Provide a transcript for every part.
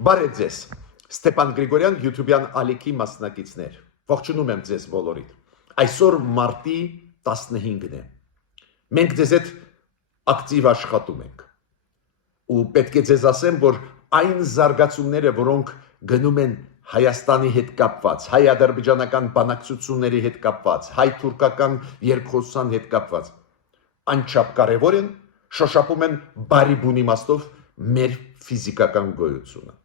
Բարև ձեզ, Ստեփան Գրիգորյան, YouTube-յան ալիքի մասնակիցներ, ողջունում եմ ձեզ բոլորիդ, այսօր մարտի 15-ն է, մենք ձեզ հետ ակտիվ աշխատում ենք, ու պետք է ձեզ ասեմ, որ այն զարգացումները, որոնք գնում են Հայաստանի հետ կապված, հայ-ադրբեջանական բանակցությունների հետ կապված, հայ-թուրքական երկխոսության հետ կապված, անչափ կարևոր են, շոշափում են բարի բուն իմաստով մեր ֆիզիկական գոյությունը։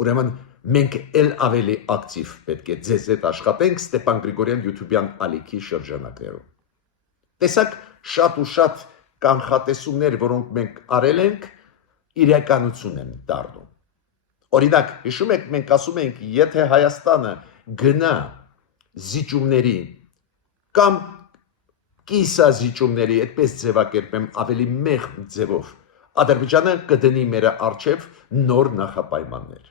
Ուրեմն մենք էլ ավելի ակտիվ պետք է ձեզ հետ աշխատենք Ստեփան Գրիգորյան YouTube-յան ալիքի շրջանակներում։ Տեսակ շատ ու շատ կանխատեսումներ, որոնք մենք արել ենք, իրականություն են դառնում։ Օրինակ, հիշում եք, մենք ասում ենք, եթե Հայաստանը գնա զիջումների կամ կիսազիջումների, այդպես ձևակերպեմ ավելի մեղմ ձևով, Ադրբեջանը կդնի մեր առջև նոր նախապայմաններ։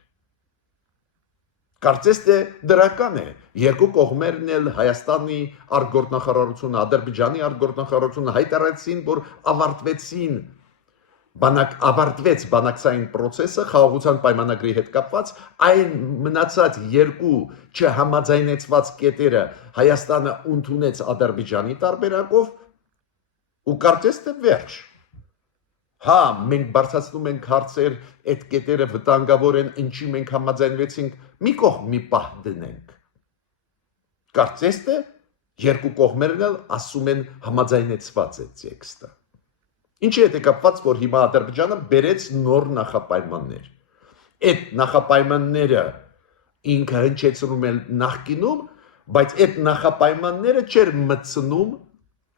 Կարծես թե դրական է, երկու կողմերն էլ Հայաստանի արտգործնախարարությունը, Ադրբեջանի արտգործնախարարությունը հայտարարեցին, որ ավարտվեց բանակցային process-ը խաղաղության պայմանագրի հետ կապված, այն մնացած երկու չհամաձայնեցված կետերը Հայաստանը ընդունեց Ադրբեջանի տարբերակով ու կարծես թե վերջ։ Հա, մենք բարձրացնում ենք հարցեր, այդ կետերը վտանգավոր են, ինչի մենք համաձայնվեցինք, մի կողմ մի պահ դնենք։ Կարծես թե երկու կողմերն էլ ասում են համաձայնեցված է տեքստը։ Ինչի հետ է կապված, որ հիմա Ադրբեջանը բերեց նոր նախապայմաններ։ Այդ նախապայմանները ինքը հնչեցնում է նախկինում, բայց այդ նախապայմանները չէր մտցնում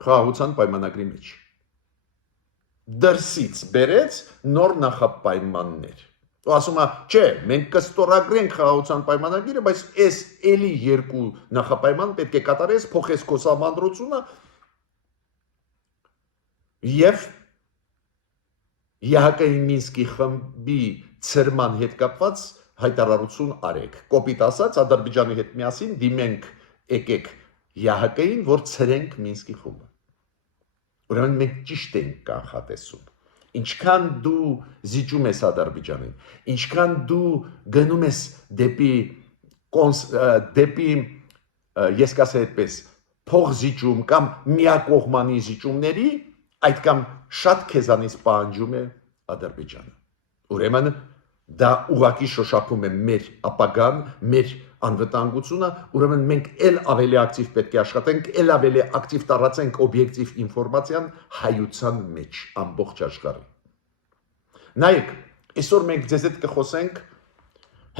խաղաղության պայմանագրի մեջ։ Դրսից բերեց նոր նախապայմաններ։ Ու ասում է, չէ, մենք կստորագրենք խաղաղության պայմանագիրը, բայց այս էլի երկու նախապայման պետք է կատարես, փոխես քո սահմանադրությունը եւ ԵՀԿ-ի Մինսկի խմբի ծրման հետ կապված հայտարարություն արեք։ Կոպիտ ասած, Ադրբեջանի հետ միասին դիմենք եկեք ԵՀԿ-ին, որ ծրենք Մինսկի խումբը։ Ուրեմն մենք ճիշտ ենք կանխատեսում։ Ինչքան դու զիջում ես Ադրբեջանին, ինչքան դու գնում ես դեպի ես կասեմ այդպես, փոխզիջում կամ միակողմանի զիջումների, այդքան շատ քեզանից պահանջում է Ադրբեջանը։ Ուրեմն դա ուղղակի շոշափում է մեր ապագան, մեր անվտանգությունը, ուրեմն մենք էլ ավելի ակտիվ պետք է աշխատենք, էլ ավելի ակտիվ տարածենք օբյեկտիվ ինֆորմացիան հայության մեջ ամբողջ աշխարհի։ Նայեք, այսօր մենք ձեզ հետ կխոսենք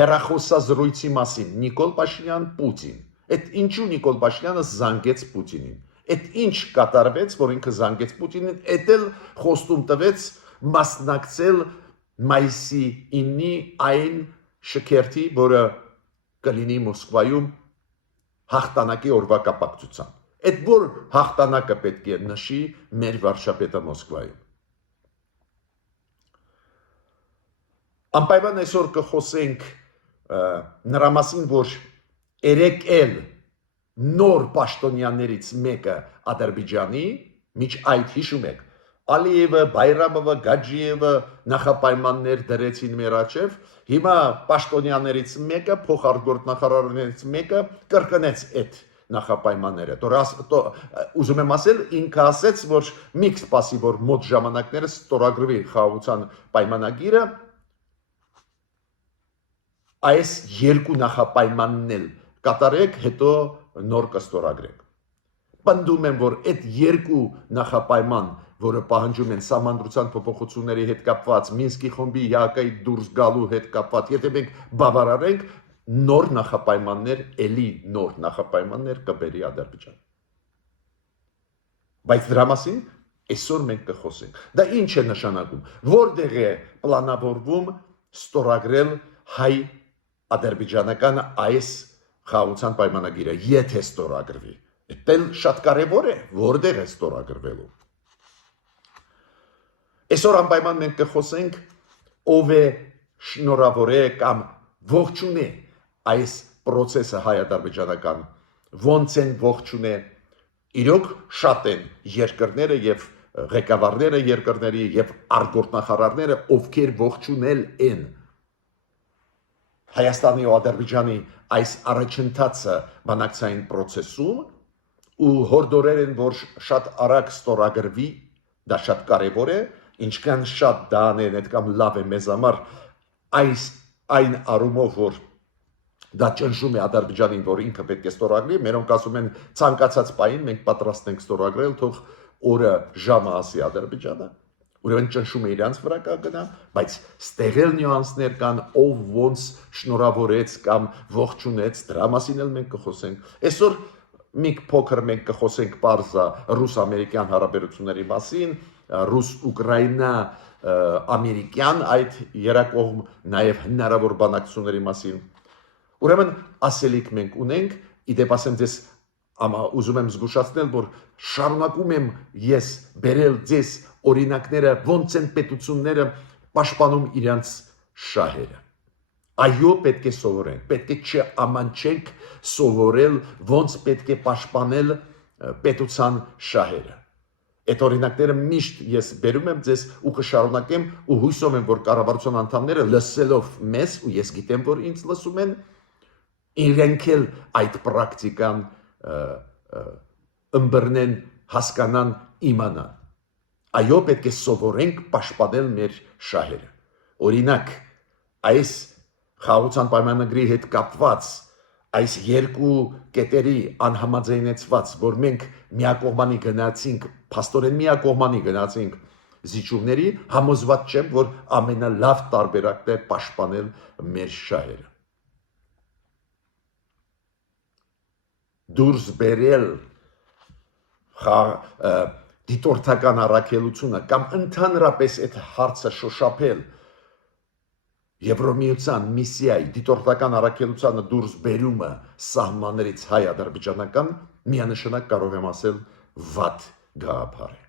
հեռախոսազրույցի մասին Նիկոլ Փաշինյան Պուտին։ Այդ ինչու Նիկոլ Փաշինյանը զանգեց Պուտինին։ Այդ ինչ կատարվեց, որ ինքը զանգեց Պուտինին, այդ էլ խոստում տվեց մասնակցել մայիսի 9-ի այն շքերթի, որը կլինի Մոսկվայում հաղթանակի օրվա կապակցությամբ։ Այդ որ հաղթանակը պետք է նշի մեր վարչապետը Մոսկվայում։ Անպայման այսօր կխոսենք նրա մասին, որ երեք էլ նոր պաշտոնյաներից մեկը Ադրբեջանի, միջ այդ հիշում եք, Ալիևը, Բայրամովը, Գաջիևը նախապայմաններ դրեցին մեր առջև, հիմա պաշտոնյաներից մեկը, փոխարտգործնախարարներից մեկը կրկնեց այդ նախապայմանները։ Ուզում եմ ասել, ինքը ասեց, որ մի սպասի, որ մոտ ժամանակները ստորագրվի խաղաղության պայմանագիրը, այս երկու նախապայմանն էլ կատարեք, հետո նոր կստորագրենք։ Պնդում եմ, որ այդ երկու նախապայման, որը պահանջում են սահմանադրության փոփոխությունների հետ կապված, Մինսկի խմբի ԵԱՀԿ-ի դուրս գալու հետ կապված, եթե մենք բավարարենք, նոր նախապայմաններ, էլի նոր նախապայմաններ կբերի Ադրբեջան։ Բայց դրա մասին այսօր մենք կխոսենք։ Դա ինչ է նշանակում, որտեղ է պլանավորվում ստորագրել հայ-ադրբեջանական այս խաղաղության պայմանագիրը, եթե ստորագրվի։ Դա շատ կարևոր է, որտեղ է ստորագրվելու։ Այսօր անպայման մենք կխոսենք ով է շնորհավոր է կամ ողջուն է այս process-ը հայ-ադրբեջանական, ոնց են ողջուն է, իրոք շատ են երկրները եւ ղեկավարները երկրների եւ արտգործնախարարները, ովքեր ողջունել են Հայաստանի ու Ադրբեջանի այս առաջընթացը բանակցային process-ում ու հորդորել են, որ շատ արագ ստորագրվի, դա շատ կարևոր է, ինչքան շատ դա անեն, այդքան լավ է մեզ համար այն առումով, որ դա ճնշում է Ադրբեջանին, որ ինքը պետք է ստորագրի, մերոնք ասում են ցանկացած պահին մենք պատրաստ ենք ստորագրել, թող օրը ժամը ասի Ադրբեջանը, ուրեմն ճնշում է իրանց վրա կգնա, բայց ստեղել նյուանսներ կան, ով ոնց շնորհավորեց կամ ողջունեց, դրա մասին էլ մենք կխոսենք։ Այսօր մի փոքր մենք կխոսենք բարձա ռուս-ամերիկյան հարաբերությունների մասին, ռուս-ուկրաինա ամերիկյան այդ երակողմ նաև հնարավոր բանակցությունների մասին։ Ուրեմն ասելիք մենք ունենք, իդեպ ասեմ ձեզ, ուզում եմ զգուշացնել, որ շարունակում եմ ես բերել ձեզ օրինակները, ոնց են պետությունները պաշտպանում իրենց շահերը։ Այո, պետք է սովորենք, պետք է չամանչենք սովորել, ոնց պետք է պաշտպանել պետության շահերը։ Այդ օրինակները միշտ ես բերում եմ ձեզ ու կշարունակեմ ու հույսով եմ, որ կառավարության անդամները լսելով մեզ ու ես գիտեմ, որ ինձ լսում են, իրենք էլ այդ պրակտիկան ըմբռնեն, հասկանան, իմանան։ Այո, պետք է սովորենք պաշտպանել մեր շահերը։ Օրինակ, այս խաղաղության պայմանագրի հետ կապված այս երկու կետերի անհամաձայնեցված, որ մենք միակողմանի գնացինք, փաստորեն միակողմանի գնացինք զիջումների, համոզված չեմ, որ ամենալավ տարբերակն է պաշտպանել մեր շահերը։ Դուրս բերել դիտորդական առաքելությունը կամ ընդհանրապես այդ հարցը շոշափել Եվրոմիության միսիայի դիտորդական առաքելությանը դուրս բերումը սահմաններից հայ-ադրբեջանական միանշանակ կարող եմ ասել վատ գաղափար է։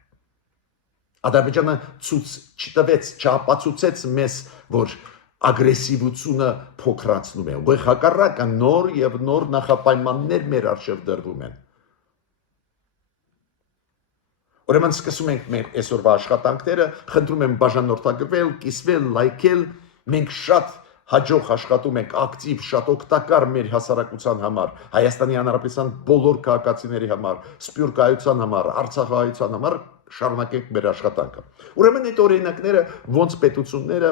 Ադրբեջանը չապացուցեց մեզ, որ ագրեսիվությունը փոքրացնում է, ուղղ հակառակը նոր եւ նոր նախապայմաններ մեր առջև դրվում են։ Ուրեմն սկսում ենք մեր այսօրվա աշխատանքները, խնդրում եմ բաժանորդագրվել, կիսվել, լայքել, մենք շատ հաջող աշխատում ենք ակտիվ, շատ օգտակար մեր հասարակության համար, Հայաստանի Հանրապետության բոլոր քաղաքացիների համար, սփյուռքահայության համար, արցախահայության համար շարունակենք մեր աշխատանքը։ Ուրեմն այդ օրինակները ոնց պետությունները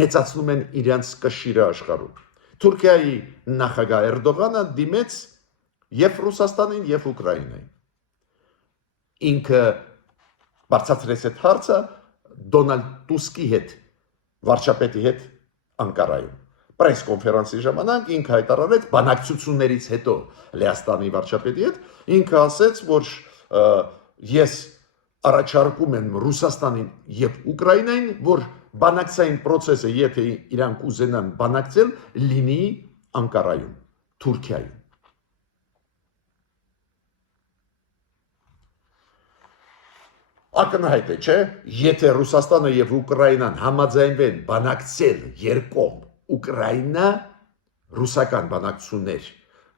մեծացնում են իրենց կշիռը աշխարհում։ Թուրքիայի նախագահ Էրդողանը դիմեց եւ Ռուսաստանին եւ Ուկրաինային։ Ինքը բարձրացրեց այդ հարցը Դոնալդ Տուսկի հետ, վարչապետի հետ Անկարայում։ Պրես կոնֆերանսի ժամանակ ինքը հայտարարեց բանակցություններից հետո Լեհաստանի վարչապետի հետ, ինքը ասեց, որ ես առաջարկում եմ Ռուսաստանին եւ Ուկրաինային, որ բանակցային process-ը, եթե իրանք ուզենան բանակցել, լինի Անկարայում, Թուրքիայում։ Ակնհայտ է, չէ՞, եթե Ռուսաստանը եւ Ուկրաինան համաձայնվեն բանակցել երկկողմ Ուկրաինա ռուսական բանակցություններ,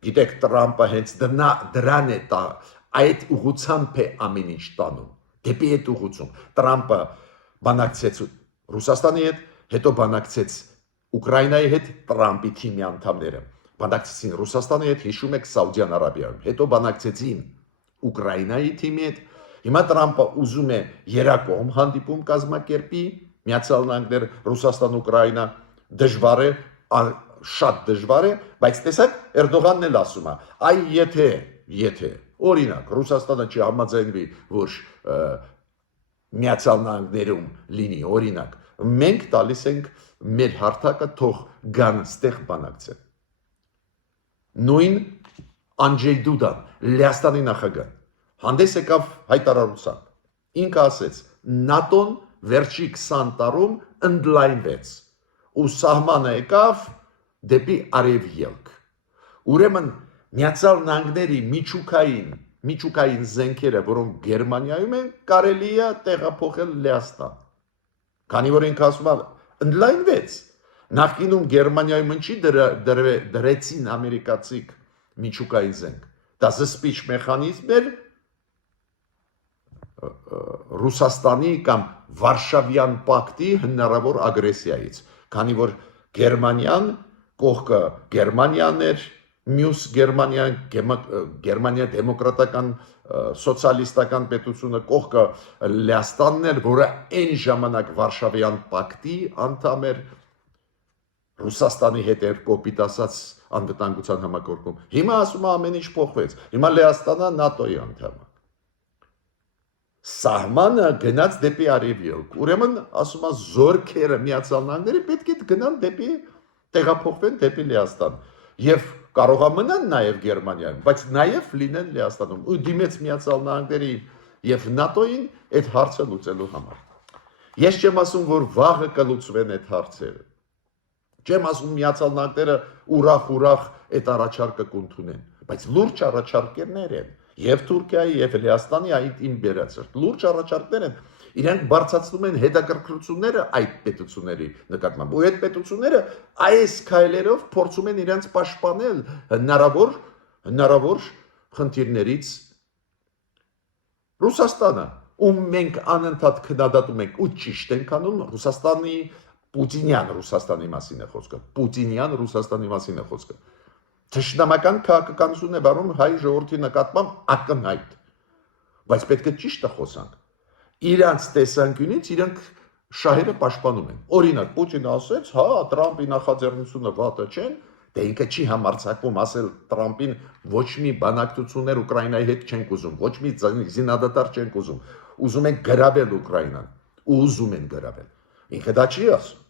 գիտեք, Տրամպը հենց դրան է այդ ուղղությամբ է ամեն ինչ տանում, դեպի այդ ուղղություն։ Տրամպը բանակցեց Ռուսաստանի հետ, հետո բանակցեց Ուկրաինայի հետ, Տրամպի թիմի անդամները բանակցեցին Ռուսաստանի հետ, հիշում եք Սաուդյան Արաբիայում, հետո բանակցեցին Ուկրաինայի թիմի հետ։ Հիմա Տրամպը ուզում է երակողմ հանդիպում կազմակերպի, Միացյալ Նահանգներ, Ռուսաստան, Ուկրաինա, դժվար է, շատ դժվար է, բայց տեսեք, Էրդողանն էլ ասում է, այ եթե օրինակ Ռուսաստանը չհամաձայնվի, որ Միացյալ Նահանգներում լինի օրինակ, մենք տալիս ենք մեր հարթակը, թող գան ստեղ բանակցեն։ Նույն Անջեյ Դուդան, Լեհաստանի նախագահ, հանդես եկավ հայտարարությամբ։ Ինքը ասեց, ՆԱՏՕ-ն վերջի 20 տարում ընդլայնվեց ու սահմանը եկավ դեպի արևելք։ Ուրեմն Միացյալ Նահանգների միջուկային զենքերը, որոնք Գերմանիայում են, կարելի է տեղափոխել Լեհաստան։ Քանի որ ինքը ասում է, ընդլայնվեց։ Նախկինում Գերմանիայում ինչի դրեցին ամերիկացիք միջուկային զենք։ Դա զսպիչ մեխանիզմ էր Ռուսաստանի կամ Վարշավյան պակտի հնարավոր ագրեսիայից, քանի որ Գերմանիան կողքը Գերմանիան էր, մյուս Գերմանիա դեմոկրատական սոցիալիստական պետությունը, կողքը Լեհաստանն էր, որը այն ժամանակ Վարշավյան պակտի անդամ էր, Ռուսաստանի հետ էր կոպիտ ասած անվտանգության համագործակցում։ Հիմա ասում է ամեն ինչ փոխվեց։ Հիմա Լեհաստանը ՆԱՏՕ-ի անդամ է։ Սահմանը գնաց դեպի արևելք։ Ուրեմն ասում է զորքերը Միացյալ Նահանգների պետք է գնան դեպի տեղափոխվեն դեպի Լեհաստան։ Եվ կարող է մնան նաև Գերմանիայում, բայց նաև լինեն Լեհաստանում։ Ու դիմեց Միացյալ Նահանգների եւ ՆԱՏՕ-ին այդ հարցը լուծելու համար։ Ես չեմ ասում, որ վաղը կլուծվեն այդ հարցերը։ Չեմ ասում Միացյալ Նահանգները ուրախ այդ առաջարկը կընդունեն, բայց լուրջ առաջարկներ են եւ Թուրքիայի եւ Լեհաստանի այդ իմ բերածր լուրջ առաջարկներ են, իրենք բարձրացնում են հետաքրքրությունները այդ պետությունների նկատմամբ, ու այդ պետությունները այս քայլերով փորձում են իրենց պաշտպանել հնարավոր խնդիրներից։ Ռուսաստանը, ում մենք անընդհատ քննադատում ենք ու ճիշտ ենք անում, Ռուսաստանի Պուտինյան Ռուսաստանի մասին է խոսքը, Պուտինյան Ռուսաստանի մասին է խոսքը։ Թշնամական քաղաքականություն է վարում հայ ժողովրդի նկատմամբ ակնհայտ, բայց պետք է ճիշտը խոսանք։ Իրանց տեսանկյունից իրենք շահերը պաշտպանում են։ Օրինակ Պուտինը ասեց, հա, Տրամպի նախաձեռնությունը վատը չեն, դե ինքը չի համարձակվում ասել Տրամպին ոչ մի բանակցություններ Ուկրաինայի հետ չենք ուզում, ոչ մի զինադադար չենք ուզում, ուզում են գրավել Ուկրաինան, ու ուզում են գրավել։ Ինքը դա չի ասում։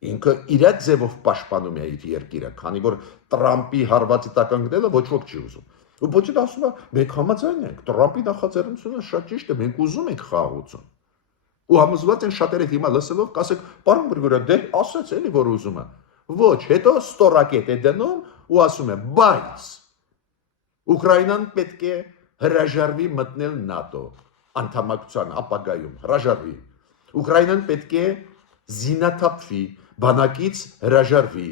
Ինքը իր ձևով պաշտպանում է իր երկիրը, քանի որ Տրամպի հարվածի տակ ընկնելը ոչ ոք չի ուզում։ Ու Պուտինը ասում է, մենք համաձայն ենք, Տրամպի նախաձեռնությունը շատ ճիշտ է, մենք ուզում ենք խաղաղություն։ Ու համոզված են շատերը հիմա լսելով կասեք, պարոն Գրիգորյան, դե ասաց էլի, որ ուզում է։ Ոչ, հետո ստորակետ է դնում ու ասում է, բայց Ուկրաինան պետք է հրաժարվի մտնել ՆԱՏՕ անդամակցության ապագայում, հրաժարվի։ Ուկրաինան պետք է զինաթափվի, բանակից հրաժարվի։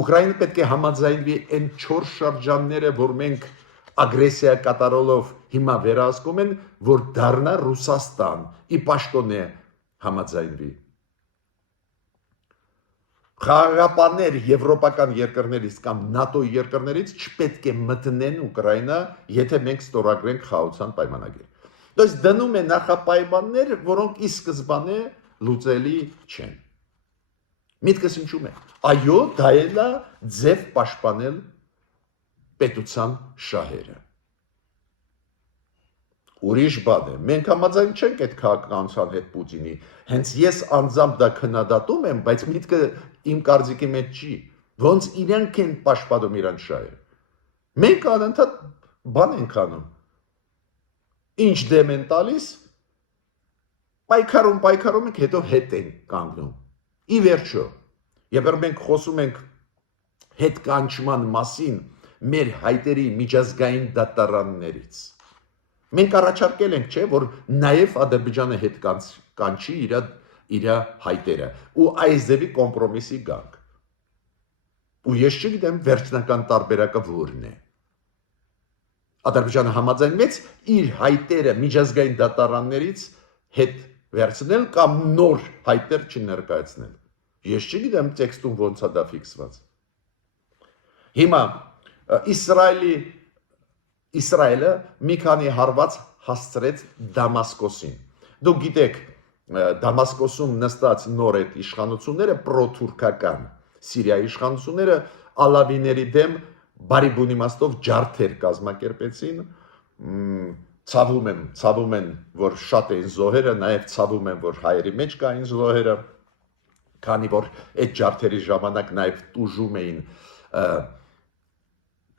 Ուկրաինան պետք է համաձայնվի այն 4 շրջանները, որ մենք ագրեսիա կատարելով հիմա վերահսկում են, որ դառնա Ռուսաստան, ի պաշտոնե համաձայնվի։ Խաղաղապահներ եվրոպական երկրներից կամ ՆԱՏՕ երկրներից չպետք է մտնեն Ուկրաինա, եթե մենք ստորագրենք խաղաղության պայմանագիր։ Դες դնում է նախապայմաններ, որոնք ի սկզբանե լուծելի չեն։ Միտքս ինչու՞մ է։ Այո, դա էլ է ձև պաշտպանել պետության շահերը։ Ուրիշ բան է, մենք համաձայն չենք այդ քաղաքականության հետ Պուտինի, հենց ես անձամբ դա քննադատում եմ, բայց միտքը իմ կարծիքի մեջ չի, ոնց իրենք են պաշտպանում իրենց շահերը։ Մենք անընդհատ բան ենք անում։ Ինչ դեմ են տալիս, պայքարում ենք, հետո հետ ենք կանգնում։ Ի վերջո, երբ մենք խոսում ենք հետ կանչման մասին մեր հայտերի միջազգային դատարաններից, մենք առաջարկել ենք, չէ, որ նաև Ադրբեջանը հետ կանչի իր հայտերը ու այս ձևի կոմպրոմիսի գանք։ Ու ես չգիտեմ վերջնական տարբերակը որն է։ Ադրբեջանը համաձայնվեց իր հայտերը միջազգային դատարաններից հետ վերցնել կամ նոր հայտեր չներկայացնել։ Ես չգիտեմ տեքստում ոնց է դա ֆիքսված։ Հիմա Իսրայելը մի քանի հարված հասցրեց Դամասկոսին։ Դուք գիտեք, Դամասկոսում նստած նոր այդ իշխանությունները պրոթուրքական Սիրիայի իշխանությունները ալավիների դեմ բարիբուն իմաստով ջարդեր կազմակերպեցին, ցավում են, որ շատ էին զոհերը, նաև ցավում են, որ հայերի մեջ կային զոհերը, քանի որ այդ ջարդերի ժամանակ նաև տուժում էին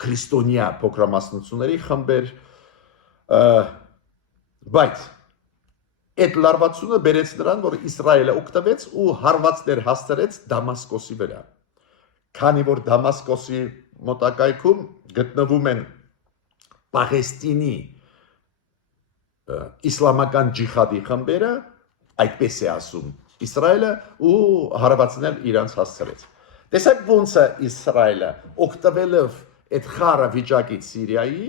քրիստոնյա փոքրամասնությունների խմբեր, բայց այդ լարվածությունը բերեց նրան, որ Իսրայելը օգտվեց ու հարվածներ հասցրեց Դամասկոսի վրա, քանի որ Դամասկոսի մոտակայքում գտնվում են Պաղեստինի իսլամական ջիհադի խմբերը, այդպես է ասում Իսրայելը, ու հարվածներ իրանց հասցրեց։ Տեսեք ոնց է Իսրայելը օգտվելով այդ խառը վիճակից Սիրիայի,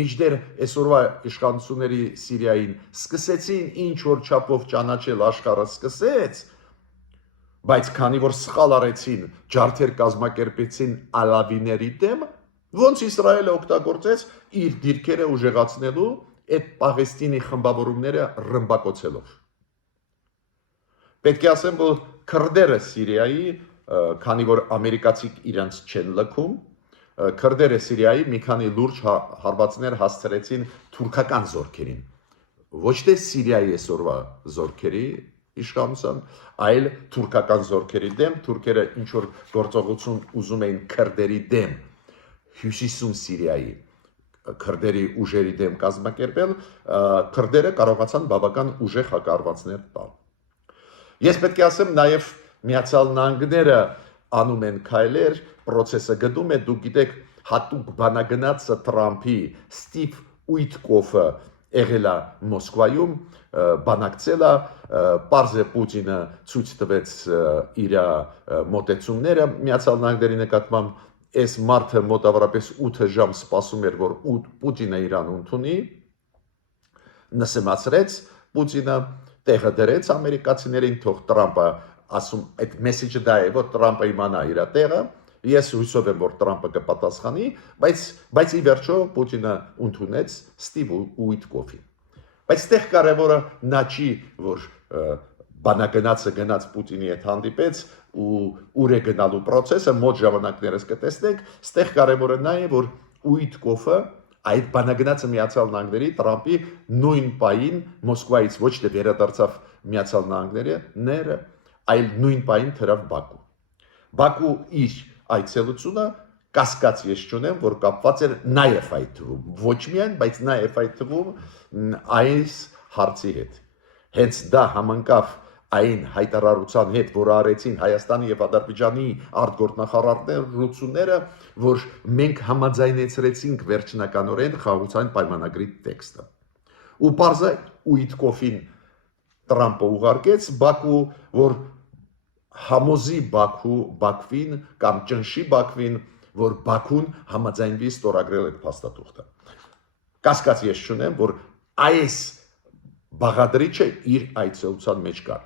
միջդեռ այսօրվա իշխանությունների Սիրիային սկսեցին ինչ որ չափով ճանաչել աշխարհը սկսեց, բայց քանի որ սխալ արեցին, ջարդեր կազմակերպեցին ալավիների դեմ, ոնց Իսրայելը օգտագործեց իր դիրքերը ուժեղացնելու այդ Պաղեստինի խմբավորումները ռմբակոծելով։ Պետք է ասեմ, որ քրդերը Սիրիայի, քանի որ ամերիկացիք իրենց չեն լքում, քրդերը Սիրիայի մի քանի լուրջ հարվածներ հասցրեցին թուրքական զորքերին։ Ոչ թե Սիրիայի այսօրվա զորքերի իշխանության, այլ թուրքական զորքերի դեմ, թուրքերը ինչ որ գործողություն ուզում էին քրդերի դեմ, հյուսիսում Սիրիայի քրդերի ուժերի դեմ կազմակերպել, քրդերը կարողացան բավական ուժեղ հակառակորդներ տալ։ Ես պետք է ասեմ նաև Միացյալ Նահանգները անում են քայլեր, process-ը գտնում է, դուք գիտեք, հատուկ բանագնացը Թրամփի Ստիվ Ուիտկոֆը եղել է Մոսկվայում, բանակցել է, պարզ է Պուտինը ցույց տվեց իր մոտեցումները Միացյալ Նահանգների նկատմամբ, այս մարդը մոտավորապես 8 ժամ սպասում էր, որ Պուտինը իրան ընդունի, նսեմացրեց Պուտինը, տեղը դրեց ամերիկացիներին, թող Տրամպը ասում, այդ մեսեջը դա է, որ Տրամպը իմանա իր տեղը, ես հույսով եմ, որ Տրամպը կպատասխանի, բայց ի վերջո Պուտինը ընդունեց Ստիվ Ուիտկոֆին։ Բայց այդտեղ կարևորը նա չի, որ բանագնացը գնաց Պուտինի հետ հանդիպեց ու ուր է գնալու process-ը մոտ ժամանակներս կտեսնենք, այդտեղ կարևորը նա է, որ Ուիտկոֆը այդ բանագնացը Միացյալ Նահանգների Տրամպի նույն պահին Մոսկվայից ոչ թե վերադարձավ Միացյալ Նահանգները, այլ նույն պահին թռավ Բաքու։ Բաքու իր այցելությունը կասկած ես չունեմ, որ կապված էր նաև այդ թվում, ոչ միայն, բայց նաև այդ թվում այս հարցի հետ։ Հենց դա համընկավ այն հայտարարության հետ, որ արեցին Հայաստանի եւ Ադրբեջանի արտգործնախարարները, որ մենք համաձայնեցրեցինք վերջնականորեն խաղաղության պայմանագրի տեքստը։ Ու պարզը Ուիտկոֆին Տրամպը ուղարկեց Բաքու, որ համոզի Բաքվին կամ ճնշի Բաքվին, որ Բաքուն համաձայնվի ստորագրել այդ փաստաթուղթը։ Կասկած ես չունեմ, որ այս բաղադրիչը իր այցելության մեջ կար։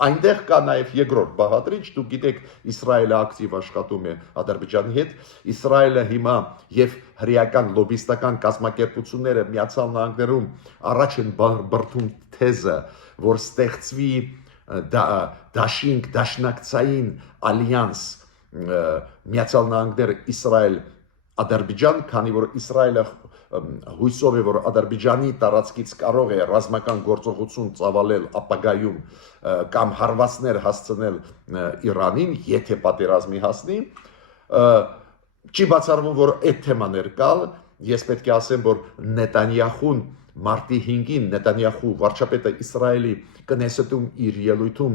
Այնտեղ կա նաև երկրորդ բաղադրիչ, դուք գիտեք, Իսրայելը ակտիվ աշխատում է Ադրբեջանի հետ, Իսրայելը հիմա եւ հրեական լոբիստական կազմակերպությունները Միացյալ Նահանգներում առաջ են բրդում թեզը, որ ստեղծվի դաշնակցային ալյանս Միացյալ Նահանգներ Իսրայել Ադրբեջան, քանի որ Իսրայելը հույսով է, որ Ադրբեջանի տարածքից կարող է ռազմական գործողություն ծավալել ապագայում կամ հարվածներ հասցնել Իրանին, եթե պատերազմի հասնի, չի բացառվում, որ այդ թեմաներ կալ, ես պետք է ասեմ, որ Նետանյախուն մարտի 5-ին Նետանյախու վարչապետը Իսրայելի կնեսետում իր ելույթում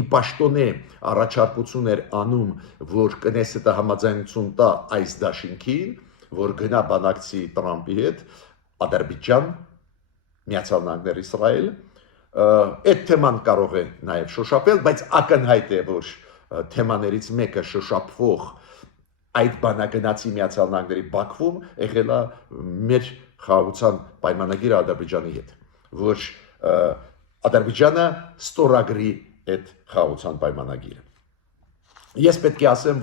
ի պաշտոնե առաջարկություն էր անում, որ կնեսետը համաձայնություն տա այս դաշինքին, որ գնա բանակցի Տրամպի հետ, Ադրբեջան, Միացյալ Նահանգներ Իսրայել, այդ թեման կարող է նաև շոշափել, բայց ակնհայտ է, որ թեմաներից մեկը շոշափվող այդ բանագնացի Միացյալ Նահանգների Բաքվում եղել է մեր խաղաղության պայմանագիրը Ադրբեջանի հետ, որ Ադրբեջանը ստորագրի այդ խաղաղության պայմանագիրը։ Ես պետք է ասեմ,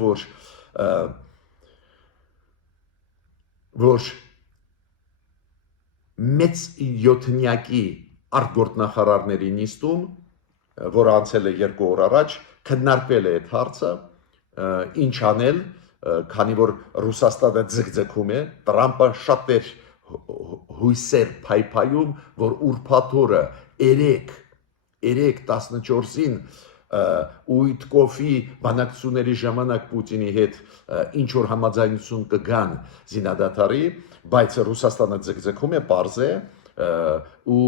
որ մեծ յոթնյակի արտգործնախարարների նիստում, որ անցել է 2 օր առաջ, քննարկվել է այդ հարցը, ինչ անել, քանի որ Ռուսաստանը ձգձգում է, Տրամպը շատ էր հույսեր փայփայում, որ ուրբաթ օրը 3:14-ին Ուիտկոֆի բանակցությունների ժամանակ Պուտինի հետ ինչ որ համաձայնություն կգան զինադադարի, բայց Ռուսաստանը ձգձգում է, պարզ է, ու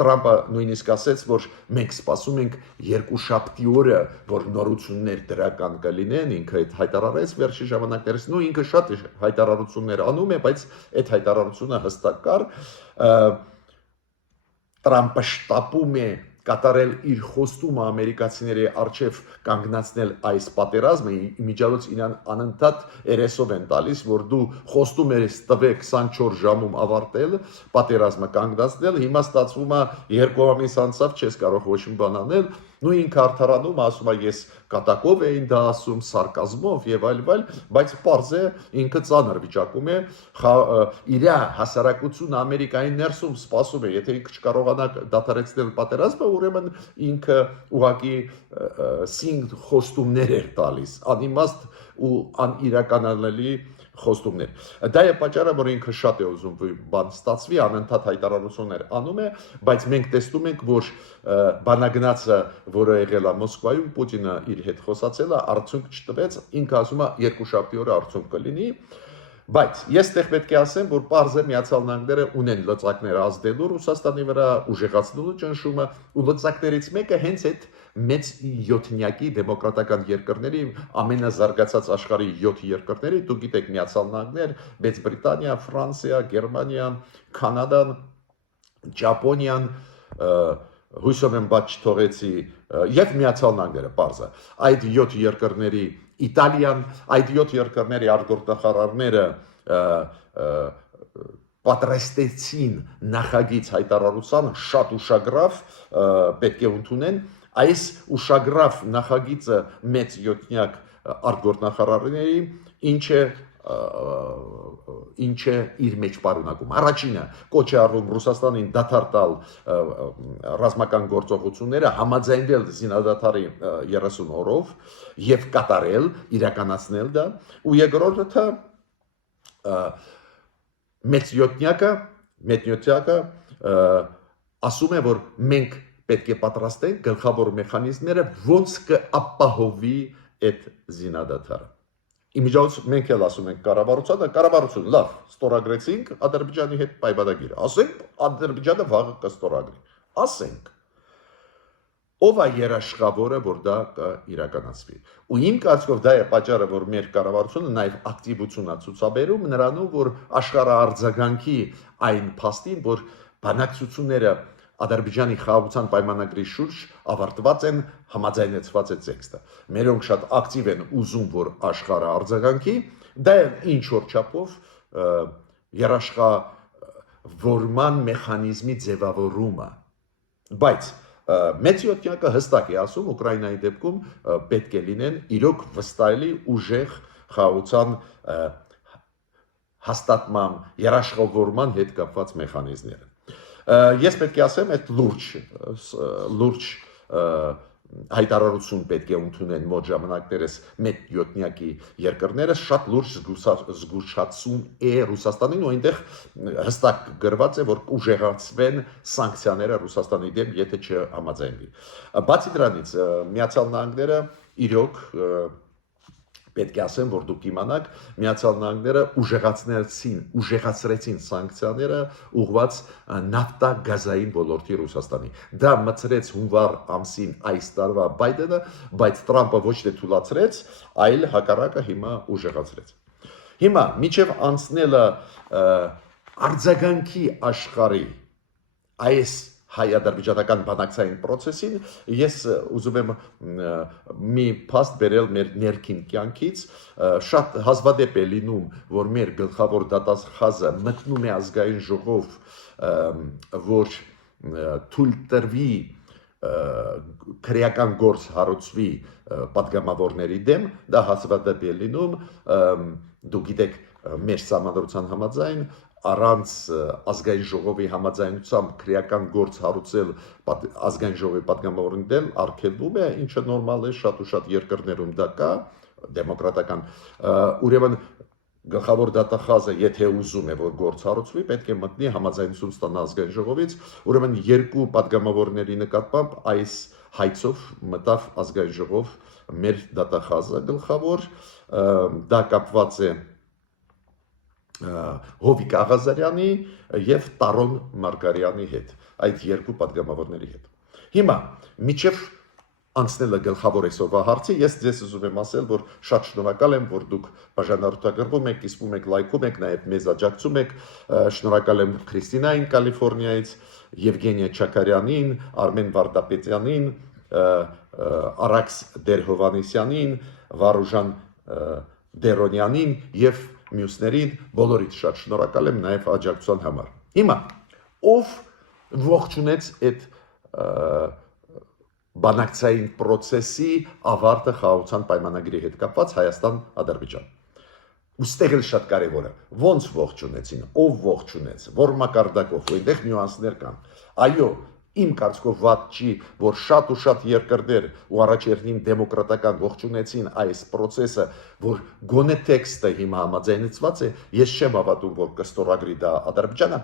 Տրամպը նույնիսկ ասեց, որ մենք սպասում ենք երկուշաբթի օրը, որ նորություններ դրական կլինեն, ինքը այդ հայտարարեց վերջի ժամանակներս, ու ինքը շատ հայտարարություններ անում է, բայց այդ հայտարարությունը հստակ կար, Տրամպը շտապում է կատարել իր խոստումը ամերիկացիների առջև կանգնացնել այս պատերազմը, իմիջիալոց իրան անընդհատ երեսով են տալիս, որ դու խոստում ես տվեք 24 ժամում ավարտել, պատերազմը կանգնացնել, հիմա ստացվում է 2 ամիս անցավ, չես կարող ոչ մի բան անել, ինքը արդարանում ասում է ես կատակով էին դա ասում, սարկազմով եւ այլ, բայց պարզ է ինքը ծանր վիճակում է, իր հասարակությունը Ամերիկայի ներսում սպասում է, եթե ինքը չկարողանա դադարեցնել պատերազմը, ուրեմն ինքը ուղղակի սինգ խոստումներ էր տալիս, անիմաստ ու անիրականանալի խոստումներ։ Դա է պատճառը, որ ինքը շատ է ուզում բան ստացվի, անընդհատ հայտարարություններ անում է, բայց մենք տեսնում ենք, որ բանագնացը, որը եղել է Մոսկվայում, Պուտինը իր հետ խոսացել է, արդյունք չտվեց, ինքը ասում է երկուշաբթի օրը արդյունք կլինի, բայց ես տեղ պետք է ասեմ, որ պարզ է Միացյալ Նահանգները ունեն լծակներ ազդելու Ռուսաստանի վրա, ուժեղացնելու ճնշումը, ու լծակներից մեկը հենց այդ մեծ 7-նյակի դեմոկրատական երկրների, ամենազարգացած աշխարհի 7 երկրների, դուք գիտեք Միացյալ Նահանգներ, Մեծ Բրիտանիա, Ֆրանսիա, Գերմանիա, Կանադան, Ճապոնիան, հույսով եմ բաց չթողեցի, եւ Միացյալ Նահանգները, պարզ է, այդ 7 երկրների Իտալիան, այդ 7 երկրների արտգործնախարարները պատրաստեցին նախագիծ հայտարարության շատ ուշագրավ պետք է ընդունեն այս ուշագրավ նախագիծը մեծ 7-նյակ արտգործնախարարների ինչ է իր մեջ պարունակում։ Առաջինը կոչ է արվում Ռուսաստանին դադար տալ ռազմական գործողությունները, համաձայնել զինադադարի 30 օրով եւ կատարել, իրականացնել դա, ու երկրորդը մեծ 7-նյակը ասում է, որ մենք պետք է պատրաստենք գլխավոր մեխանիզմները, ոնց կապահովի այդ զինադադարը։ Իմիջիայլոց մենք էլ ասում ենք կառավարությունը, լավ, ստորագրեցինք Ադրբեջանի հետ պայմանագիր, ասենք Ադրբեջանը վաղը կստորագրի, ասենք, ով է երաշխավորը, որ դա կիրականացվի։ Ու իմ կարծիքով դա է պատճառը, որ մեր կառավարությունը նաև ակտիվություն է ցուցաբերում նրանով, որ աշխարհարձագանքի այն փաստին, որ բանակցությունները Ադրբեջանի խաղաղության պայմանագրի շուրջ ավարտված են, համաձայնեցված է տեքստը։ Մերոնք շատ ակտիվ են ուզում, որ աշխարհը արձագանքի, դա ինչ որ չափով երաշխավորման մեխանիզմի ձևավորումը։ Բայց մեծ 7-նյակը հստակ է ասում, Ուկրաինայի դեպքում պետք է լինեն իրոք վստահելի ուժեղ խաղաղության հաստատման, երաշխավորման հետ կապված մեխանիզմները։ Ես պետք է ասեմ, այդ լուրջ հայտարարություն պետք է ընդունեն մոտ ժամանակներս մեծ 7-նյակի երկրները, շատ լուրջ զգուշացում է Ռուսաստանին, ու այնտեղ հստակ գրված է, որ ուժեղացվեն սանկցիաները Ռուսաստանի դեմ, եթե չհամաձայնվի։ Բացի դրանից, Միացյալ Նահանգները իրոք պետք է ասեմ, որ դուք իմանաք, Միացյալ Նահանգները ուժեղացրեցին սանկցիաները ուղղված նավթագազային ոլորտի Ռուսաստանի։ Դա մցրեց հունվար ամսին այս տարվա Բայդենը, բայց Տրամպը ոչ թե թույլատրեց, այլ հակառակը հիմա ուժեղացրեց։ Հիմա միջև անցնելը արձագանքի աշխարհի այս հայ-ադրբեջանական բանակցային process-ին ես ուզում եմ մի փաստ բերել մեր ներքին կյանքից, շատ հազվադեպ է լինում, որ մեր գլխավոր դատախազը մտնում է ազգային ժողով, որ թույլ տրվի քրեական գործ հարուցվի պատգամավորների դեմ, դա հազվադեպ է լինում, դուք գիտեք մեր սահմանադրության համաձայն առանց ազգային ժողովի համաձայնությամբ քրեական գործ հարուցել ազգային ժողովի պատգամավորների դեմ արգելվում է, ինչը նորմալ է, շատ ու շատ երկրներում դա կա, դեմոկրատական, ուրեմն գլխավոր դատախազը, եթե ուզում է, որ գործ հարուցվի, պետք է մտնի համաձայնություն ստանա ազգային ժողովից, ուրեմն երկու պատգամավորների նկատմամբ այս հայցով մտավ ազգային ժողով մեր դատախազը գլխավոր, դա կապված է Հովիկ Աղազարյանի եւ Տարոն Մարգարյանի հետ, այդ երկու պատգամավորների հետ։ Հիմա միջև անցնելը գլխավոր այսօրվա հարցի, ես ձեզ ուզում եմ ասել, որ շատ շնորհակալ եմ, որ դուք բաժանորդագրվում եք, կիսվում եք, լայքում եք, նաեւ մեզ աջակցում եք, շնորհակալ եմ Քրիստինային Կալիֆոռնիայից, Եվգենիա Չակարյանին, Արմեն Վարդապետյանին, Արաքս Դերհովանեսյանին, Վարուժան Դերոնյանին եւ մյուսներին, բոլորից շատ շնորհակալ եմ նաև աջակցության համար։ Հիմա ով ողջունեց այդ բանակցային process-ի ավարտը խաղաղության պայմանագրի հետ կապված Հայաստան-Ադրբեջան։ Ուստեղ էլ շատ կարևոր է, ոնց ողջունեցին, ով ողջունեց, որ մակարդակով, այնտեղ նյուանսներ կան։ Այո, իմ կարծիքով վատ չի, որ շատ ու շատ երկրներ ու առաջերտին դեմոկրատական ողջունեցին այս process-ը, որ գոնե տեքստը հիմա համաձայնեցված է, ես չեմ հավատում, որ կստորագրի դա Ադրբեջանը,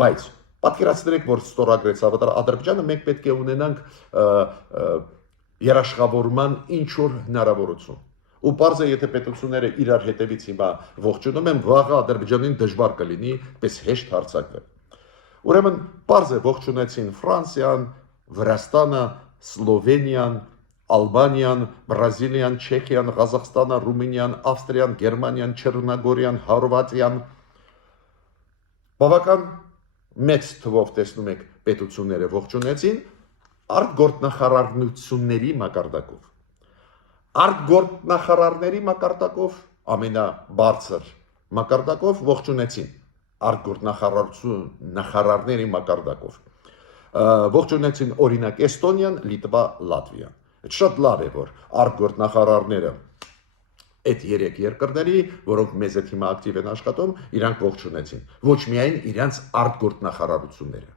բայց պատկերացրեք, որ ստորագրեց Ադրբեջանը, մենք պետք է ունենանք երաշխավորման ինչ որ հնարավորություն։ Ու պարզ է, եթե պետությունները իրար հետևից հիմա ողջունում են, վաղը Ադրբեջանին դժվար կլինի պես հեշտ հարձակվել։ Ուրեմն պարզ է, ողջունեցին Ֆրանսիան, Վրաստանը, Սլովենիան, Ալբանիան, Բրազիլիան, Չեխիան, Ղազախստանը, Ռումինիան, Ավստրիան, Գերմանիան, Չեռնագորիան, Հորվատիան։ Բավական մեծ թվով տեսնում եք պետությունները ողջունեցին արտգործնախարարությունների մակարդակով։ Արտգործնախարարների մակարդակով ամենաբարձր մակարդակով ողջունեցին արտգործնախարարների մակարդակով ողջունեցին օրինակ Էստոնիան, Լիտվա, Լատվիան։ Շատ լավ է, որ արտգործնախարարները այդ երեք երկրների, որոնք մեզ հետ հիմա ակտիվ են աշխատում, իրանք ողջունեցին։ Ոչ միայն իրանց արտգործնախարարությունները։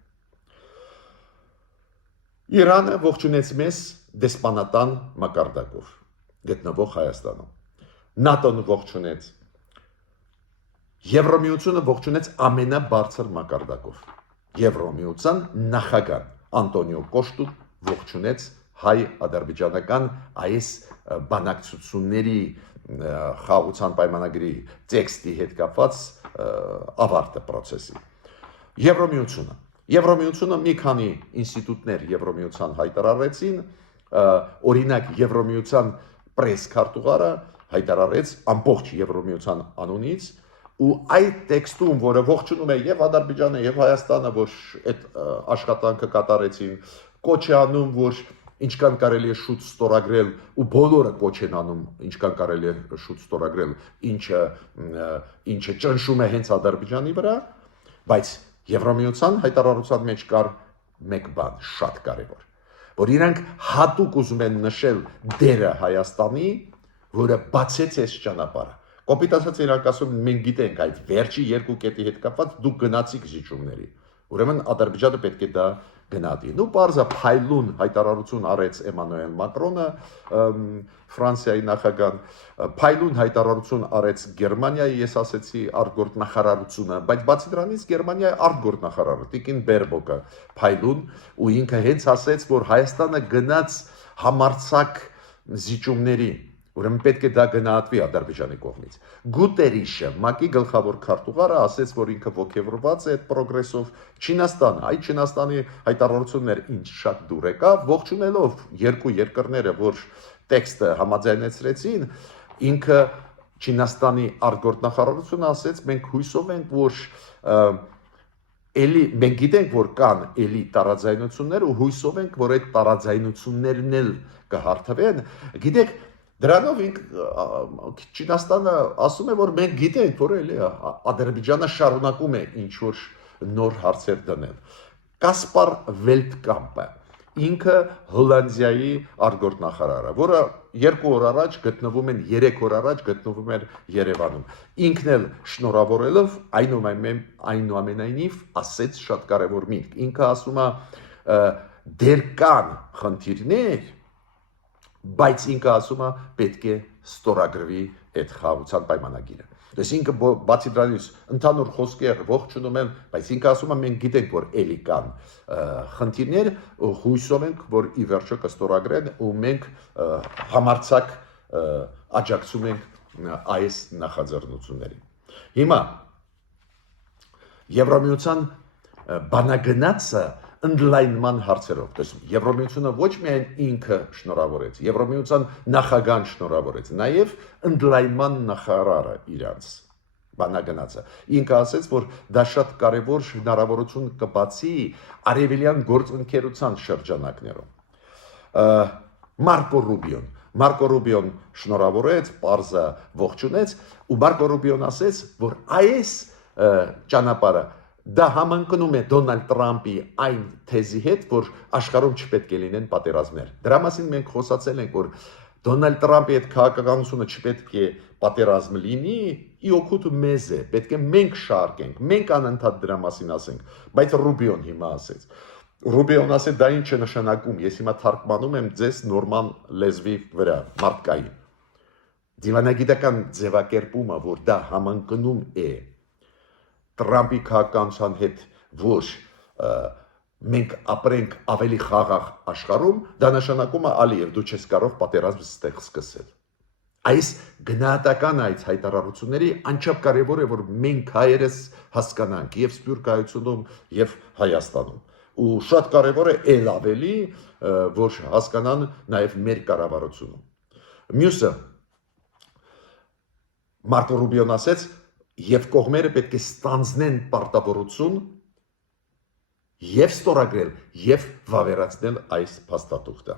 Իրանը ողջունեց մեզ դեսպանատան մակարդակով գտնվող Հայաստանում։ ՆԱՏՕ-ն ողջունեց։ Եվրոմիությունը ողջունեց ամենաբարձր մակարդակով։ Եվրոմիության նախագահ Անտոնիո Կոշտուն ողջունեց հայ-ադրբեջանական այս բանակցությունների խաղաղության պայմանագրի տեքստի հետ կապված ավարտը process-ի։ Եվրոմիությունը մի քանի ինստիտուտներ Եվրոմիության հայտարարեցին, օրինակ Եվրոմիության պրես քարտուղարը հայտարարեց ամբողջ Եվրոմիության անունից ու այդ տեքստում, որը ողջունում է եւ Ադրբեջանը եւ Հայաստանը, որ այդ աշխատանքը կատարեցին, կոչ է անում, որ ինչքան կարելի է շուտ ստորագրել ու բոլորը կոչ են անում, ինչքան կարելի է շուտ ստորագրել, ինչը ճնշում է հենց Ադրբեջանի վրա, բայց Եվրոմիության հայտարարության մեջ կար մեկ բան շատ կարևոր, որ իրանք հատուկ ուզում են նշել դերը Հայաստանի, որը բացեց այս ճանապարհը։ Կոպիտ ասած իրանք ասում են մենք գիտենք այդ վերջի երկու կետի հետ կապված դուք գնացիք զիջումների։ Ուրեմն Ադրբեջանը պետք է դա գնահատի։ Նու պարզա փայլուն հայտարարություն արեց Էմանուել Մակրոնը, Ֆրանսիայի նախագահան, փայլուն հայտարարություն արեց Գերմանիայի, ես ասեցի արտգործնախարարությունը, բայց բացի դրանից Գերմանիայի արտգործնախարարը Տիկին Բերբոկը փայլուն ու ինքը հենց ասեց, որ Հայաստանը գնաց համարձակ զիջումների, ուրեմն պետք է դա գնահատվի Ադրբեջանի կողմից։ Գուտերիշը, ՄԱԿ-ի գլխավոր քարտուղարը ասեց, որ ինքը ողջևորված է այդ պրոգրեսով։ Չինաստանը, այդ Չինաստանի հայտարարություններ ինչ շատ դուր եկավ, ողջունելով երկու երկրները, որ տեքստը համաձայնեցրեցին, ինքը Չինաստանի արտգործնախարարությունը ասեց, մենք հույսով ենք, որ մենք գիտենք, որ կան էլի տարաձայնություններ ու հույսով ենք, որ այդ տարաձայնություններն էլ կհարթվեն։ Գիտեք, դրանով Չինաստանը ասում է, որ մենք գիտենք, որ էլի Ադրբեջանը շարունակում է ինչ որ նոր հարցեր դնել։ Կասպար Վելտկամպը, ինքը Հոլանդիայի արտգործնախարարը, որը 2 օր առաջ գտնվում են, 3 օր առաջ գտնվում էր Երևանում։ Ինքն էլ շնորհավորելով այնուամենայնիվ ասեց շատ կարևոր միտք։ Ինքը ասում է դեր կան խնդիրներ, բայց ինքը ասում է պետք է ստորագրվի այդ խաղաղության պայմանագիրը։ Դες ինքը բացի դրանից ընդհանուր խոսքեր ողջունում են, բայց ինքը ասում է մենք գիտենք, որ էլի կան խնդիրներ, հույսով ենք, որ ի վերջո կստորագրեն ու մենք համարձակ աջակցում ենք այս նախաձեռնություններին։ Հիմա Եվրոմիության բանագնացը ընդլայնման հարցերով, տեսնում, Եվրոմիությունը ոչ միայն ինքը շնորհավորեց, Եվրոմիության նախագահան շնորհավորեց, նաև ընդլայնման նախարարը իրանց բանագնացը։ Ինքը ասեց, որ դա շատ կարևոր հնարավորություն կբացի արևելյան գործընկերության շրջանակներում։ Մարկո Ռուբիոն շնորհավորեց, պարզը ողջունեց, ու Մարկո Ռուբիոն ասեց, որ այս ճանապարհը Դա համընկնում է Դոնալդ Տրամպի այն թեզի հետ, որ աշխարհում չպետք է լինեն պատերազմներ։ Դրա մասին մենք խոսացել ենք, որ Դոնալդ Տրամպի այդ քաղաքականությունը չպետք է պատերազմ լինի, ի օգուտ մեզ է, պետք է մենք շարքենք, մենք անընդհատ դրա մասին ասենք, բայց Ռուբիոն հիմա ասեց։ Ռուբիոն ասել դա ինչ է նշանակում, ես հիմա թարգմանում եմ ձեզ նորմալ լեզվի վրա, մարդկային։ Դիվանագիտական ձևակերպումը, որ դա համընկնում է Տրամպի քաղաքականության հետ, որ մենք ապրենք ավելի խաղաղ աշխարհում, դա նշանակում է Ալիև դու չես կարող պատերազմ սկսել։ Այս գնահատական այդ հայտարարությունների անչափ կարևոր է, որ մենք հայերս հասկանանք եւ Սփյուռք հայությունում եւ Հայաստանում։ Ու շատ կարևոր է ել ավելի, որ հասկանան նաեւ մեր կառավարությունում։ Մյուսը Մարկո Ռուբիոն ասեց, եւ կողմերը պետք է ստանձնեն պարտավորություն եւ ստորագրել եւ վավերացնել այս փաստաթուղթը։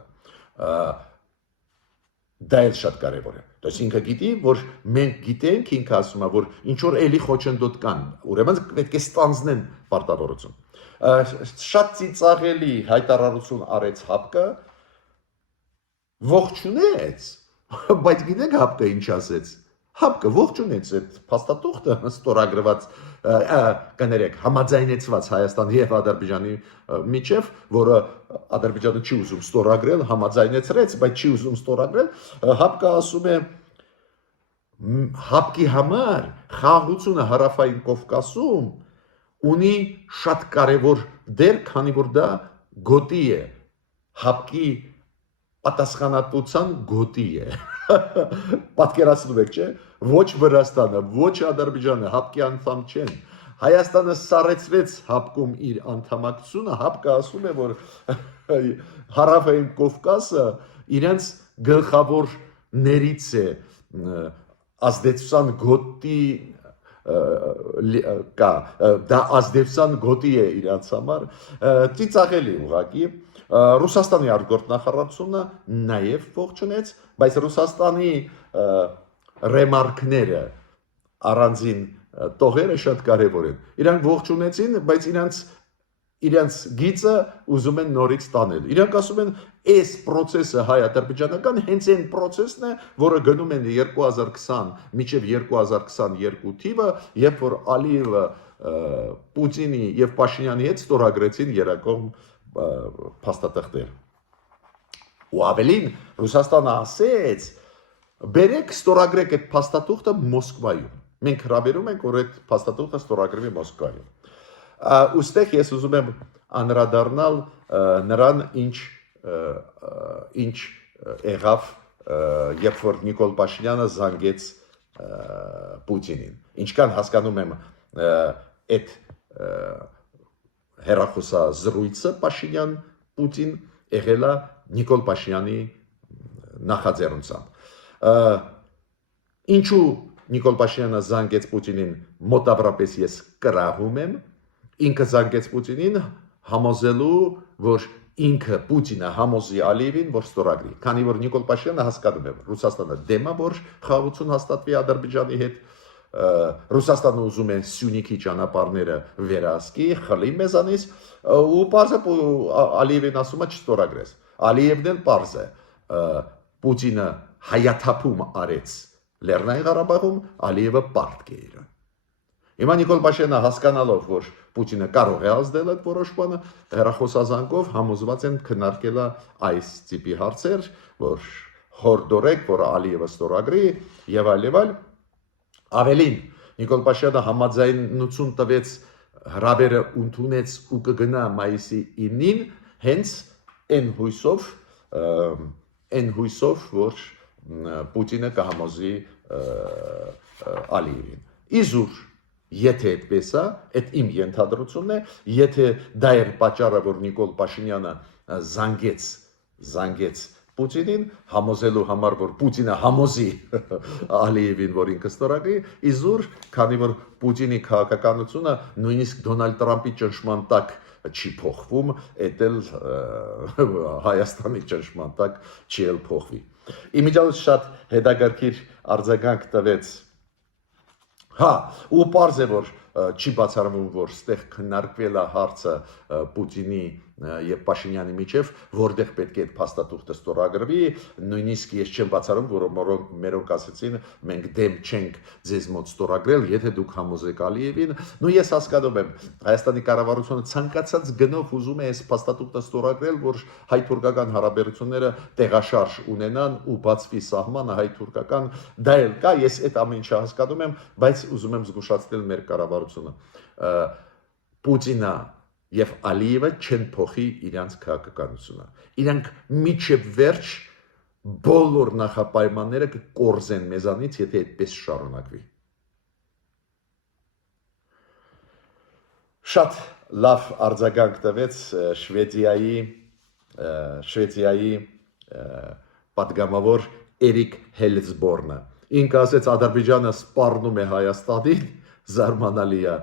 Դա էլ շատ կարևոր է։ Դες ինքը գիտի, որ մենք գիտենք, ինքը ասում է, որ ինչ որ էլի խոչընդոտ կան, ուրեմն պետք է ստանձնեն պարտավորություն։ Շատ ծիծաղելի հայտարարություն արեց ՀԱՊԿ-ը, ողջունեց, բայց գիտեք ՀԱՊԿ-ը ինչ ասեց։ ՀԱՊԿ-ը ողջունեց այդ փաստաթուղթը ստորագրված, կներեք, համաձայնեցված Հայաստանի եւ Ադրբեջանի միջև, որը Ադրբեջանը չի ուզում ստորագրել, համաձայնեցրեց, բայց չի ուզում ստորագրել, ՀԱՊԿ-ը ասում է ՀԱՊԿ-ի համար խաղաղությունը Հարավային Կովկասում ունի շատ կարևոր դեր, քանի որ դա գոտի է, ՀԱՊԿ-ի պատասխանատվության գոտի է։ Պատկերացնում եք, չէ՞, ոչ Վրաստանը, ոչ Ադրբեջանը ՀԱՊԿ-ի անդամ չեն։ Հայաստանը սառեցրեց ՀԱՊԿ-ում իր անդամակցությունը, ՀԱՊԿ-ը ասում է, որ Հարավային Կովկասը իրենց գլխավորներից է ազդեցության գոտի կա, դա ազդեցության գոտի է իրաց համար, ծիծաղելի ուղղակի։ Ռուսաստանի արտգործնախարարությունը նաև ողջունեց, բայց Ռուսաստանի ռեմարկները առանձին տողերը շատ կարևոր են։ Իրանք ողջունեցին, բայց իրանց գիծը ուզում են նորից տանել։ Իրանք ասում են, այս process-ը հայ-ադրբեջանական հենց այն process-ն է, որը գնում են 2020 մինչև 2022 թիվը, երբ որ Ալիևը Պուտինի եւ Փաշինյանի հետ ստորագրեցին երկկողմ փաստաթղթեր։ Ու ավելին Ռուսաստանը ասեց, բերեք ստորագրեք այդ փաստաթուղթը Մոսկվայում։ Մենք հրավիրում ենք, որ այդ փաստաթուղթը ստորագրվի Մոսկվայում։ Ուստեղ ես ուզում եմ անդրադառնալ նրան, ինչ եղավ, երբ որ Նիկոլ Փաշինյանը զանգեց Պուտինին։ Ինչքան հասկանում եմ, այդ հեռախոսազրույցը Փաշինյան-Պուտին եղել է Նիկոլ Փաշինյանի նախաձեռնությամբ։ Ինչու Նիկոլ Փաշինյանը զանգեց Պուտինին, մոտավորապես ես կրահում եմ, ինքը զանգեց Պուտինին համոզելու, որ ինքը Պուտինը համոզի Ալիևին, որ ստորագրի, քանի որ Նիկոլ Փաշինյանը հասկանում է, Ռուսաստանը դեմ է, որ խաղաղություն հաստատվի Ադրբեջանի հետ, Ռուսաստանը ուզում է Սյունիքի ճանապարհները վերահսկի, խլի մեզանից, ու պարզը Ալիևին ասում է չստորագրես։ Ալիևն էլ պարզ է, Պուտինը հայաթափում արեց Լեռնային Ղարաբաղում, Ալիևը պարտք է իրան։ Հիմա Նիկոլ Փաշինյանը հասկանալով, որ Պուտինը կարող է ազդել այդ որոշմանը, հեռախոսազանգով համոզված են քննարկել այս տիպի հարցեր, որ հորդորեք, որ Ալիևը ստորագրի եւ այլ։ Ավելին, Նիկոլ Փաշինյանը համաձայնություն տվեց, հրավերը ընդունեց ու կգնա մայիսի 9-ին, հենց այն հույսով, որ Պուտինը կհամոզի Ալիևին։ Իզուր, եթե այդպես է, այդ իմ ենթադրությունն է, եթե դա էր պատճառը, որ Նիկոլ Փաշինյանը զանգեց Պուտինին, համոզելու համար, որ Պուտինը համոզի Ալիևին, որ ինքը ստորագրի, իզուր, քանի որ Պուտինի քաղաքականությունը նույնիսկ Դոնալդ Տրամպի ճնշման տակ չի փոխվում, այդ էլ Հայաստանի ճնշման տակ չի էլ փոխվի։ Իմիջիայլոց շատ հետաքրքիր արձագանք տվեց։ Հա, ու պարզ է, որ չի բացառվում, որ ստեղ քննարկվել է հարցը Պուտինի եւ Փաշինյանի միջև, որտեղ պետք է այդ փաստաթուղթը ստորագրվի, նույնիսկ ես չեմ բացառում, որ մերոնք ասեցին, մենք դեմ չենք ձեզ մոտ ստորագրել, եթե դուք համոզեք Ալիևին, նո ես հասկանում եմ, Հայաստանի կառավարությունը ցանկացած գնով ուզում է այս փաստաթուղթը ստորագրել, որ հայ-թուրքական հարաբերությունները տեղաշարժ ունենան ու բացվի սահմանը հայ-թուրքական, դա էլ կա, ես այդ ամեն ինչը հասկանում եմ, բայց ուզում եմ զգուշացնել մեր կառավարությունը, Պուտինը եւ Ալիևը չեն փոխի իրանց քաղաքականությունը։ Իրանք միջև վերջ բոլոր նախապայմանները կկորզեն մեզանից, եթե այդպես շարունակվի։ Շատ լավ արձագանք տվեց Շվեդիայի պատգամավոր Էրիկ Հելսբորնը։ Ինքը ասեց Ադրբեջանը սպառնում է Հայաստանին, զարմանալի է,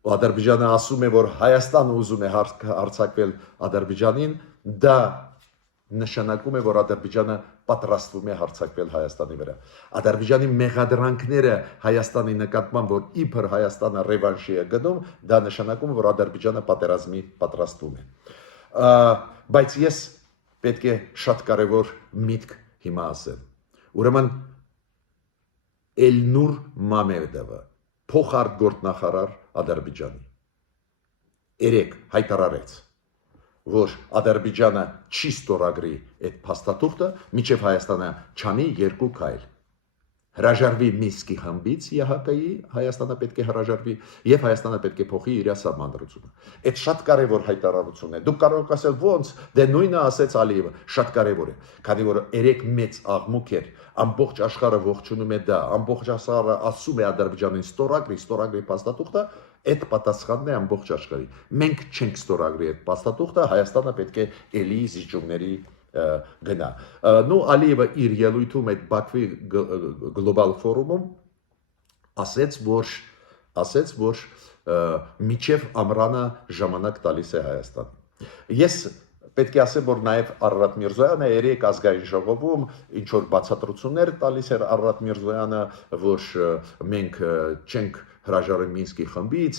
Ադրբեջանը ասում է, որ Հայաստանը ուզում է հարձակվել Ադրբեջանին, դա նշանակում է, որ Ադրբեջանը պատրաստվում է հարձակվել Հայաստանի վրա։ Ադրբեջանի մեղադրանքները Հայաստանի նկատմամբ, որ իբր Հայաստանը ռևանշի է գնում, դա նշանակում է, որ Ադրբեջանը պատերազմի պատրաստվում է։ Բայց ես պետք է շատ կարևոր միտք հիմա ասեմ։ Ուրեմն Էլնուր Մամեդովը փոխարտգործնախարար Ադրբեջանի երեք հայտարարեց, որ Ադրբեջանը չի ստորագրի այդ փաստաթուղթը, մինչև Հայաստանը չանի երկու քայլ։ Հրաժարվի Մինսկի խմբից ԵՀԿ-ի, Հայաստանը պետք է հրաժարվի եւ Հայաստանը պետք է փոխի իր սահմանադրությունը։ Այդ շատ կարեւոր հայտարարություն է։ Դուք կարող եք ասել ոնց, դե նույնը ասեց Ալիևը, շատ կարեւոր է, քանի որ երեք մեծ աղմուկ էր, ամբողջ աշխարհը ողջունում է դա, ամբողջ աշխարհը ասում է Ադրբեջանին ստորագրի փաստաթուղթը, այդ պատասխանն է ամբողջ աշխարհի։ Մենք չենք ստորագրի այդ փաստաթուղթը, Հայաստանը պետք է ելի զիջումների գնա։ Նու Ալիևը իր ելույթում այդ Բաքվի գլոբալ ֆորումում ասեց, որ միջև ամռանը ժամանակ տալիս է Հայաստան։ Ես պետք է ասեմ, որ նաև Արարատ Միրզոյանը երեք ազգային ժողովում ինչ որ բացատրություններ տալիս էր Արարատ Միրզոյանը, որ մենք չենք հրաժարվի Մինսկի խմբից,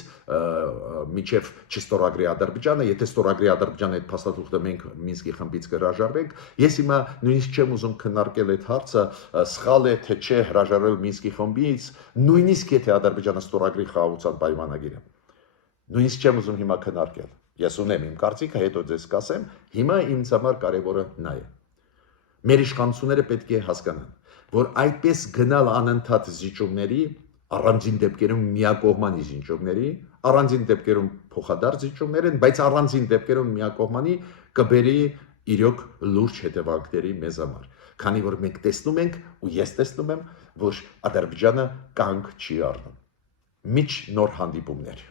միջև չստորագրի Ադրբեջանը, եթե ստորագրի Ադրբեջանը այդ փաստաթուղթը մենք Մինսկի խմբից կհրաժարվենք, ես հիմա նույնիսկ չեմ ուզում քննարկել այդ հարցը, սխալ է թե չէ հրաժարվել Մինսկի խմբից, նույնիսկ եթե Ադրբեջանը ստորագրի խաղաղության պայմանագիրը։ Նույնիսկ չեմ ուզում հիմա քննարկել։ Ես ունեմ իմ կարծիքը, հետո ձեզ կասեմ, հիմա ինձ համար կարևորը նա է։ Մեր իշխանությունները պետք է հասկանան, որ այդպես գնալ անընդհատ զիջումների, առանձին դեպքերում միակողմանի զիջումների, առանձին դեպքերում փոխադարձ զիջումներ են, բայց առանձին դեպքերում միակողմանի կբերի իրոք լուրջ հետևանքների մեզ համար, քանի որ մենք տեսնում ենք ու ես տեսնում եմ, որ Ադրբեջանը կանգ չի առնում։ Միջ նոր հանդիպումներ